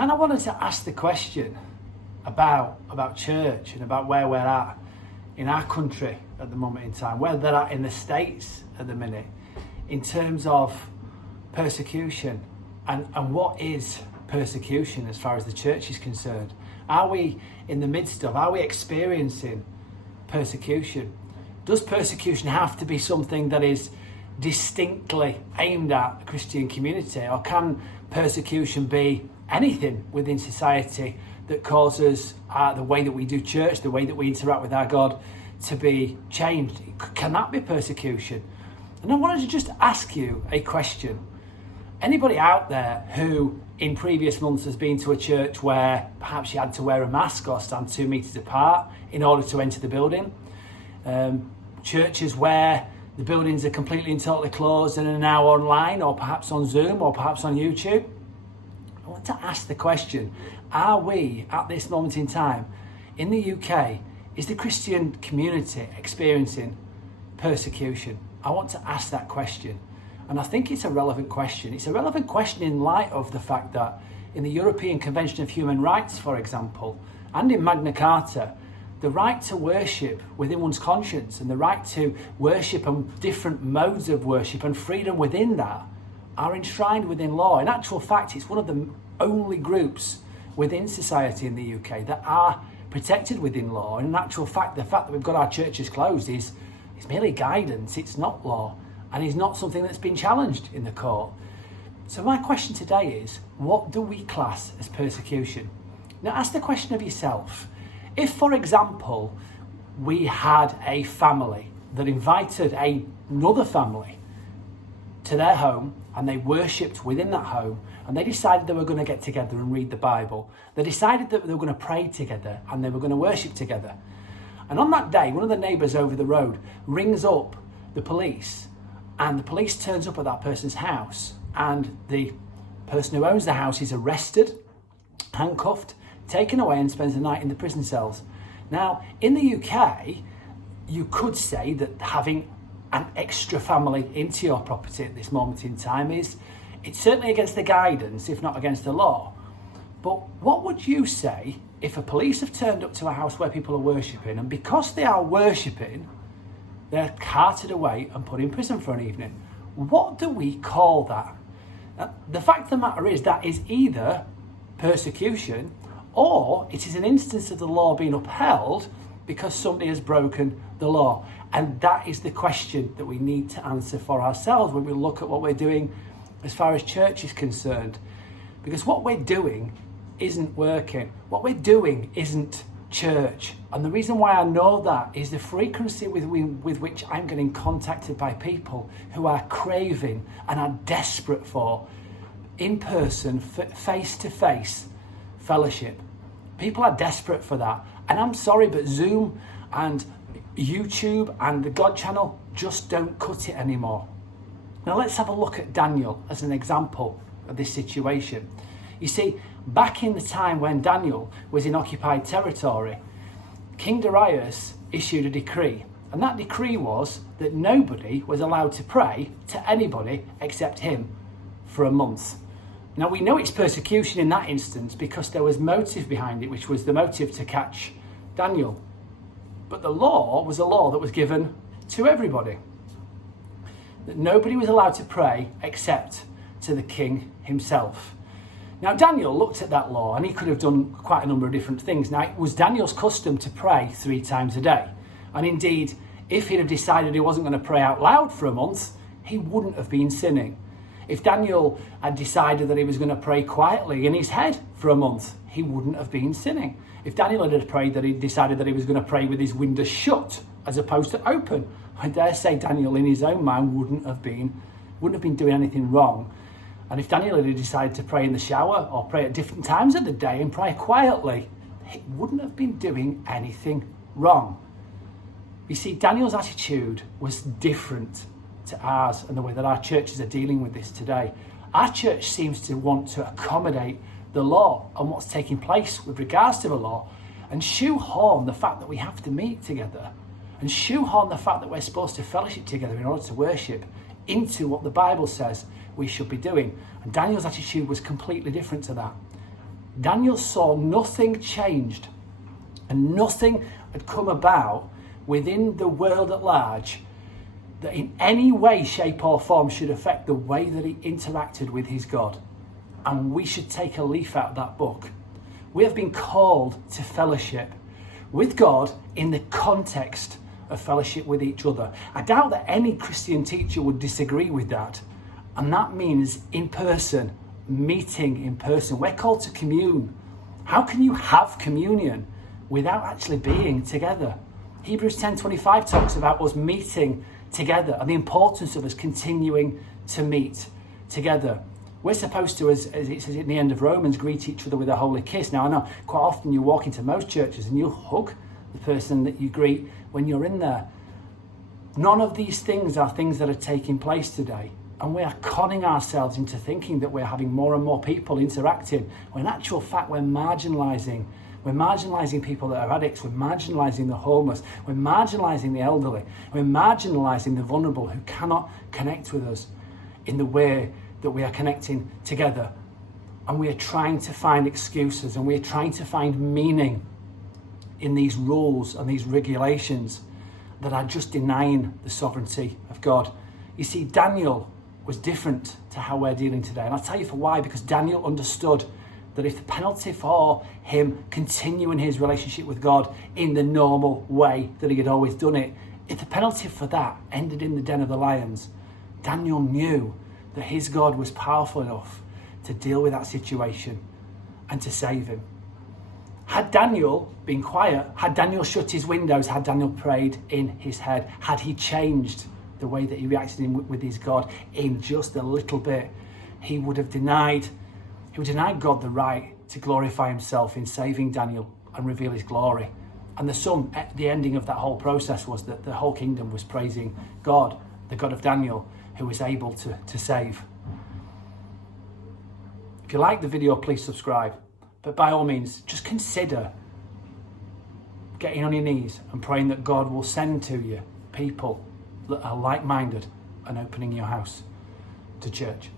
kind of wanted to ask the question about church and about where we're at in our country at the moment in time, where they're at in the States at the minute, in terms of persecution and what is persecution as far as the church is concerned. Are we experiencing persecution? Does persecution have to be something that is distinctly aimed at the Christian community, or can persecution be anything within society that causes the way that we do church, the way that we interact with our God, to be changed? Can that be persecution? And I wanted to just ask you a question. Anybody out there who in previous months has been to a church where perhaps you had to wear a mask or stand 2 meters apart in order to enter the building? Churches where the buildings are completely and totally closed and are now online, or perhaps on Zoom, or perhaps on YouTube. I want to ask the question, are we at this moment in time in the UK, is the Christian community experiencing persecution? I want to ask that question. And I think it's a relevant question. It's a relevant question in light of the fact that in the European Convention of Human Rights, for example, and in Magna Carta, the right to worship within one's conscience and the right to worship and different modes of worship and freedom within that are enshrined within law. In actual fact, it's one of the only groups within society in the UK that are protected within law. And in actual fact, the fact that we've got our churches closed is merely guidance. It's not law, and is not something that's been challenged in the court. So my question today is, what do we class as persecution? Now ask the question of yourself. If, for example, we had a family that invited another family to their home and they worshipped within that home, and they decided they were going to get together and read the Bible, they decided that they were going to pray together and they were going to worship together. And on that day, one of the neighbours over the road rings up the police, and the police turns up at that person's house, and the person who owns the house is arrested, handcuffed, taken away, and spends the night in the prison cells. Now, in the UK, you could say that having an extra family into your property at this moment in time it's certainly against the guidance, if not against the law. But what would you say if a police have turned up to a house where people are worshipping, and because they are worshipping, they're carted away and put in prison for an evening? What do we call that? Now, the fact of the matter is that is either persecution, or it is an instance of the law being upheld because somebody has broken the law. And that is the question that we need to answer for ourselves when we look at what we're doing as far as church is concerned. Because what we're doing isn't working. What we're doing isn't church. And the reason why I know that is the frequency with which I'm getting contacted by people who are craving and are desperate for in-person, face-to-face fellowship. People are desperate for that. And I'm sorry, but Zoom and YouTube and the God channel just don't cut it anymore. Now let's have a look at Daniel as an example of this situation. You see, back in the time when Daniel was in occupied territory, King Darius issued a decree. And that decree was that nobody was allowed to pray to anybody except him for a month. Now we know it's persecution in that instance because there was motive behind it, which was the motive to catch Daniel. But the law was a law that was given to everybody. That nobody was allowed to pray except to the king himself. Now Daniel looked at that law and he could have done quite a number of different things. Now it was Daniel's custom to pray 3 times a day. And indeed, if he'd have decided he wasn't going to pray out loud for a month, he wouldn't have been sinning. If Daniel had decided that he was going to pray quietly in his head for a month, he wouldn't have been sinning. If Daniel had prayed that he decided that he was going to pray with his windows shut as opposed to open, I dare say Daniel in his own mind wouldn't have been doing anything wrong. And if Daniel had decided to pray in the shower or pray at different times of the day and pray quietly, he wouldn't have been doing anything wrong. You see, Daniel's attitude was different to ours and the way that our churches are dealing with this today. Our church seems to want to accommodate the law and what's taking place with regards to the law, and shoehorn the fact that we have to meet together, and shoehorn the fact that we're supposed to fellowship together in order to worship into what the Bible says we should be doing. And Daniel's attitude was completely different to that. Daniel saw nothing changed and nothing had come about within the world at large that in any way, shape or form should affect the way that he interacted with his God. And we should take a leaf out of that book. We have been called to fellowship with God in the context of fellowship with each other. I doubt that any Christian teacher would disagree with that. And that means in person, meeting in person. We're called to commune. How can you have communion without actually being together? Hebrews 10:25 talks about us meeting together and the importance of us continuing to meet together. We're supposed to, as it says at the end of Romans, greet each other with a holy kiss. Now, I know quite often you walk into most churches and you'll hug the person that you greet when you're in there. None of these things are things that are taking place today. And we are conning ourselves into thinking that we're having more and more people interacting, when in actual fact we're marginalising. We're marginalising people that are addicts, we're marginalising the homeless, we're marginalising the elderly, we're marginalising the vulnerable who cannot connect with us in the way that we are connecting together. And we are trying to find excuses and we are trying to find meaning in these rules and these regulations that are just denying the sovereignty of God. You see, Daniel was different to how we're dealing today. And I'll tell you for why, because Daniel understood that if the penalty for him continuing his relationship with God in the normal way that he had always done it, if the penalty for that ended in the den of the lions, Daniel knew that his God was powerful enough to deal with that situation and to save him. Had Daniel been quiet, had Daniel shut his windows, had Daniel prayed in his head, had he changed the way that he reacted with his God in just a little bit, he would deny God the right to glorify himself in saving Daniel and reveal his glory. And the ending of that whole process was that the whole kingdom was praising God, the God of Daniel, who was able to save. If you like the video, please subscribe. But by all means, just consider getting on your knees and praying that God will send to you people that are like-minded and opening your house to church.